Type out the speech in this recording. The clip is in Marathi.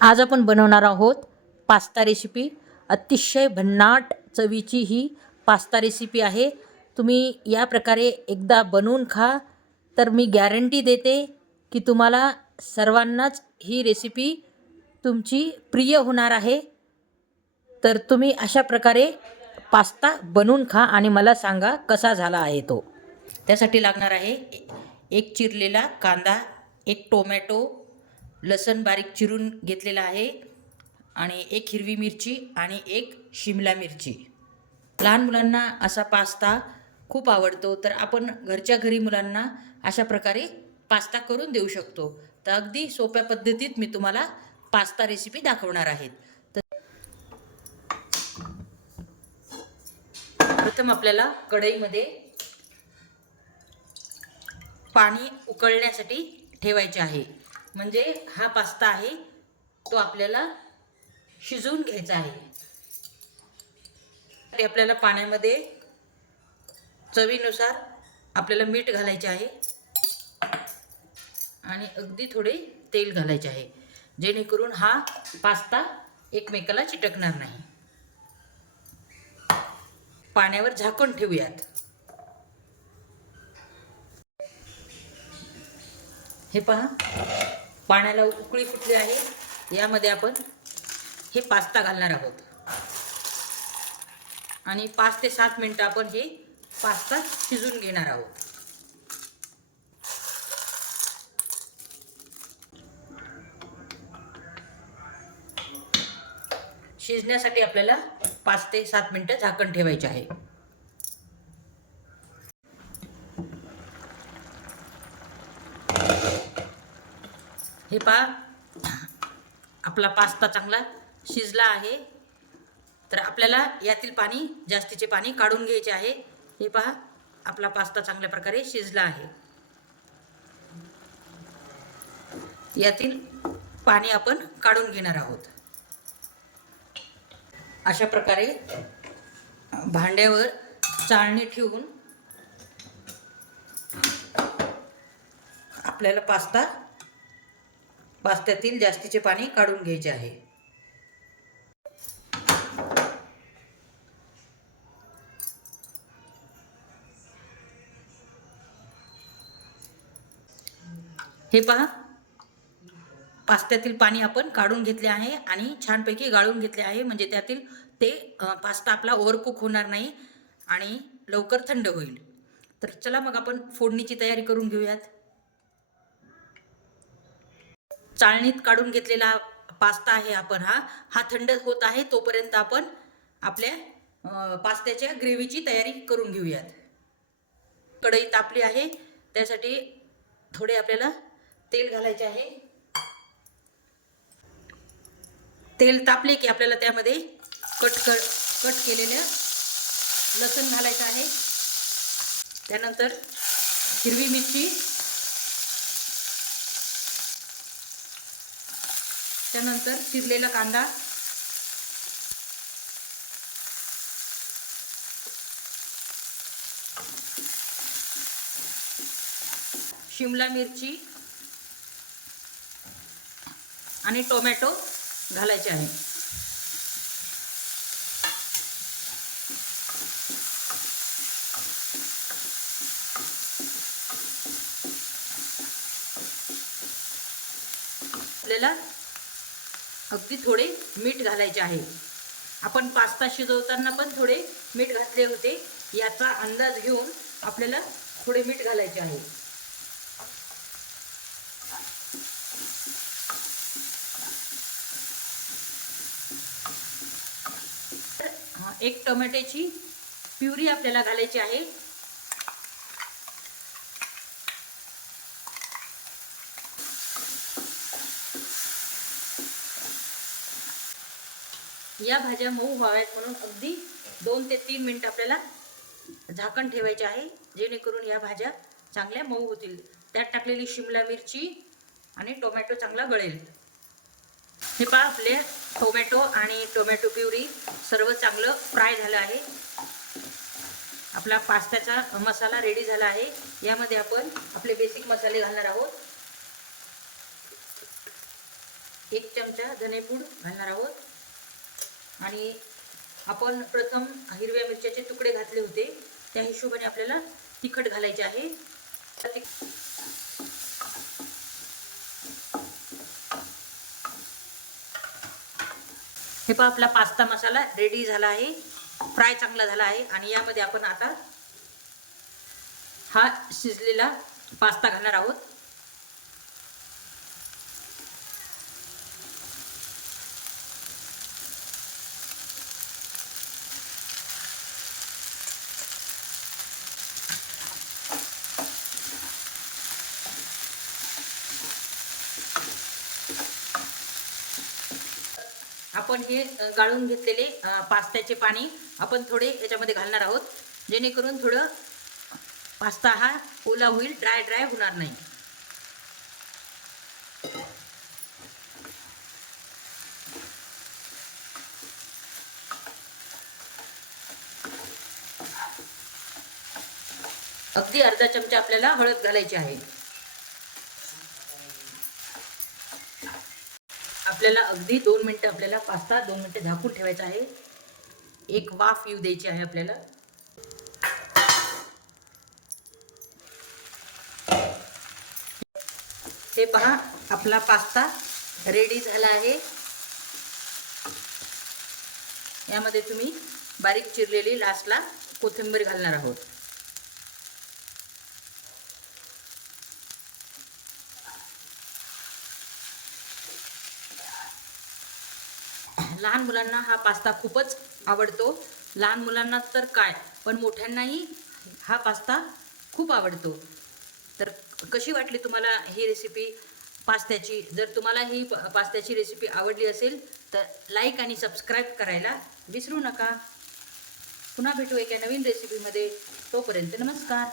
आज आपण बनवणार आहोत पास्ता रेसिपी। अतिशय भन्नाट चवीची ही पास्ता रेसिपी आहे। तुम्ही या प्रकारे एकदा बनवून खा, तर मी गॅरंटी देते की तुम्हाला सर्वांनाच ही रेसिपी तुमची प्रिय होणार आहे। तर तुम्ही अशा प्रकारे पास्ता बनवून खा आणि मला सांगा कसा झाला आहे तो। त्यासाठी लागणार आहे एक चिरलेला कांदा, एक टोमॅटो, लसूण बारीक चिरून घेतलेला आहे आणि एक हिरवी मिरची आणि एक शिमला मिरची। लहान मुलांना असा पास्ता खूप आवडतो, तर आपण घरच्या घरी मुलांना अशा प्रकारे पास्ता करून देऊ शकतो। तर अगदी सोप्या पद्धतीत मी तुम्हाला पास्ता रेसिपी दाखवणार आहे। तर प्रथम आपल्याला कढईमध्ये पाणी उकळण्यासाठी ठेवायचे आहे। म्हणजे हा पास्ता आहे तो आपल्याला शिजवून घ्यायचा आहे। आपल्याला पाण्यामध्ये चवीनुसार आपल्याला मीठ घालायचे आहे आणि अगदी थोडे तेल घालायचे आहे, जेणेकरून हा पास्ता एकमेकाला चिटकणार नाही। पाण्यावर झाकण ठेवूयात। हे पहा, पाण्याला उकळी फुटली आहे। यामध्ये आपण हे पास्ता घालणार आहोत आणि 5 ते 7 मिनिटं आपण हे पास्ता शिजवून घेणार आहोत। शिजण्यासाठी आपल्याला 5 ते 7 मिनिटं झाकण ठेवायचे आहे। हे पहा, आपला पास्ता चांगला शिजला आहे। तर आपल्याला यातील पाणी, जास्तीचे पाणी काढून घ्यायचे आहे। हे पहा, आपला पास्ता चांगल्या प्रकारे शिजला आहे। यातील पाणी आपण काढून घेणार आहोत। अशा प्रकारे भांड्यावर चाळणी ठेवून आपल्याला पास्त्यातील जास्तीचे पाणी काढून घ्यायचे आहे। हे पहा, पास्त्यातील पाणी आपण काढून घेतले आहे आणि छानपैकी गाळून घेतले आहे, म्हणजे त्यातील ते पास्ता आपला ओव्हरकुक होणार नाही आणि लवकर थंड होईल। तर चला मग आपण फोडणीची तयारी करून घेऊयात। चाळणीत काढून घेतलेला पास्ता आहे आपण हा थंड होत आहे, तोपर्यंत आपण आपल्या पास्त्याच्या ग्रेव्हीची तयारी करून घेऊयात। कढई तापली आहे, त्यासाठी थोडे आपल्याला तेल घालायचे आहे। तेल तापले की आपल्याला त्यामध्ये कट केलेलं लसूण घालायचं आहे। त्यानंतर हिरवी मिरची, त्यानंतर चिरलेला कांदा, शिमला मिरची आणि टोमॅटो घालायचे आहे। आपल्याला अगदी थोडे मीठ घालायचे आहे। आपण पास्ता शिजवताना पण थोडे मीठ घातले होते, याचा अंदाज घेऊन आपल्याला थोडे मीठ घालायचे आहे। एक टोमॅटोची प्युरी आपल्याला घालायची आहे। या भाज्या मऊ व्हाव्यात म्हणून अगदी 2 ते 3 मिनिट आपल्याला झाकण ठेवायचे आहे, जेणेकरून या भाज्या चांगल्या मऊ होतील। त्यात टाकलेली शिमला मिरची आणि टोमॅटो चांगला गळेल। हे पहा, आपले टोमॅटो आणि टोमॅटो प्युरी सर्व चांगलं फ्राय झालं आहे। आपला पास्त्याचा मसाला रेडी झाला आहे। यामध्ये आपण आपले बेसिक मसाले घालणार आहोत। 1 चमचा धनेपूड घालणार आहोत आणि आपण प्रथम हिरव्या मिरच्याचे तुकडे घातले होते त्या हिशोबाने आपल्याला तिखट घालायचे आहे. हे पहा आपला पास्ता मसाला रेडी झाला आहे, फ्राय चांगला झाला आहे आणि यामध्ये आपण आता हा शिजलेला पास्ता घालणार आहोत. आपण हे गाळून घेतलेले पास्त्याचे पाणी आपण थोडे याच्यामध्ये घालणार आहोत, जेणेकरून थोडं पास्ता हा ओला होईल, ड्राय होणार नाही. अगदी अर्धा चमचा आपल्याला हळद घालायची आहे. आपल्याला अगदी 2 मिनिटं आपल्याला पास्ता 2 मिनिटं झाकून ठेवायचा आहे. एक वाफ येऊ द्यायची आहे आपल्याला. हे पहा आपला पास्ता रेडी झाला आहे. यामध्ये तुम्ही बारीक चिरलेली लास्टला कोथिंबीर घालणार आहोत. लहान मुलांना हा पास्ता खूपच आवडतो. लहान मुलांना तर काय, पण मोठ्यांनाही हा पास्ता खूप आवडतो. तर कशी वाटली तुम्हाला ही रेसिपी पास्त्याची? जर तुम्हाला ही पास्त्याची रेसिपी आवडली असेल तर लाईक आणि सबस्क्राईब करायला विसरू नका. पुन्हा भेटू एका नवीन रेसिपीमध्ये. तोपर्यंत नमस्कार.